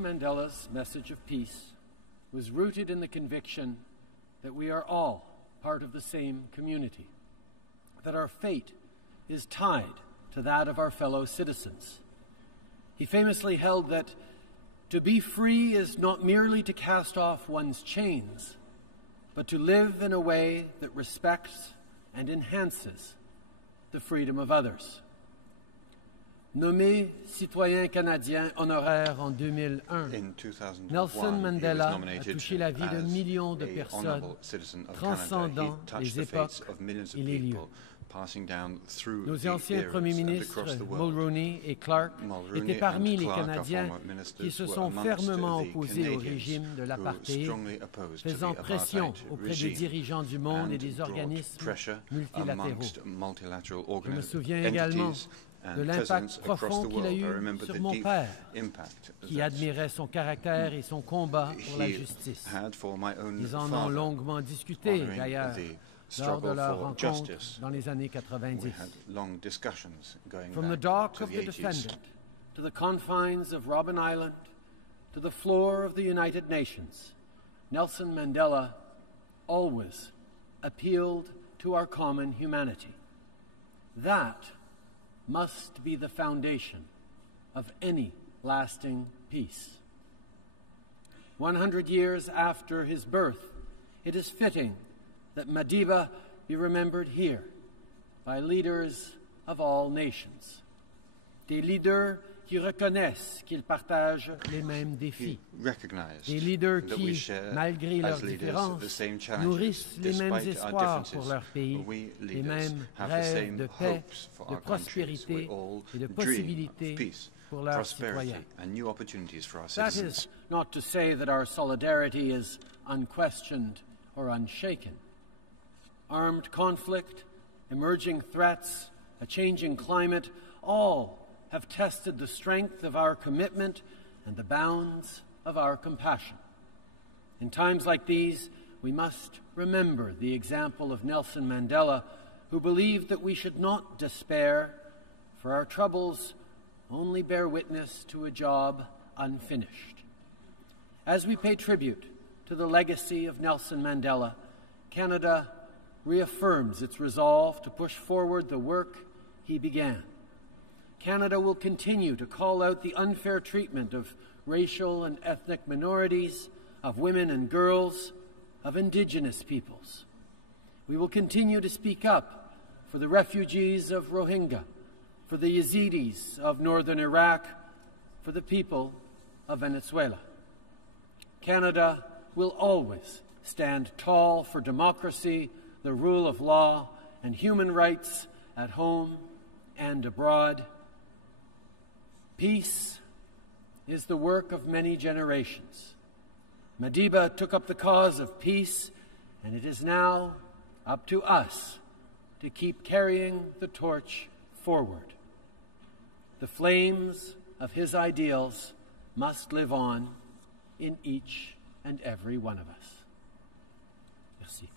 Mandela's message of peace was rooted in the conviction that we are all part of the same community, that our fate is tied to that of our fellow citizens. He famously held that to be free is not merely to cast off one's chains, but to live in a way that respects and enhances the freedom of others. Nommé citoyen canadien honoraire en 2001, Nelson Mandela a touché la vie de millions de personnes, transcendant les époques et les lieux. Nos anciens premiers ministres, Mulroney et Clark, étaient parmi les Canadiens qui se sont fermement opposés au régime de l'apartheid, faisant pression auprès des dirigeants du monde et des organismes multilatéraux. Je me souviens également de l'impact profond qu'il a eu sur mon père, qui admirait son caractère et son combat pour la justice. Ils en ont longuement discuté, d'ailleurs, lors de leur rencontre dans les années 90. From the dock of the defendant to the confines of Robben Island to the floor of the United Nations, Nelson Mandela always appealed to our common humanity. That must be the foundation of any lasting peace. 100 years after his birth, it is fitting that Madiba be remembered here by leaders of all nations. Des leaders qui reconnaissent qu'ils partagent les mêmes défis. Des leaders qui, malgré leurs différences, nourrissent les mêmes espoirs pour leur pays, les mêmes rêves de paix, de prospérité et de possibilités pour leurs citoyens. That is not to say that our solidarity is unquestioned or unshaken. Armed conflict, emerging threats, a changing climate, all have tested the strength of our commitment and the bounds of our compassion. In times like these, we must remember the example of Nelson Mandela, who believed that we should not despair, for our troubles only bear witness to a job unfinished. As we pay tribute to the legacy of Nelson Mandela, Canada reaffirms its resolve to push forward the work he began. Canada will continue to call out the unfair treatment of racial and ethnic minorities, of women and girls, of Indigenous peoples. We will continue to speak up for the refugees of Rohingya, for the Yazidis of northern Iraq, for the people of Venezuela. Canada will always stand tall for democracy, the rule of law, and human rights at home and abroad. Peace is the work of many generations. Madiba took up the cause of peace, and it is now up to us to keep carrying the torch forward. The flames of his ideals must live on in each and every one of us. Merci.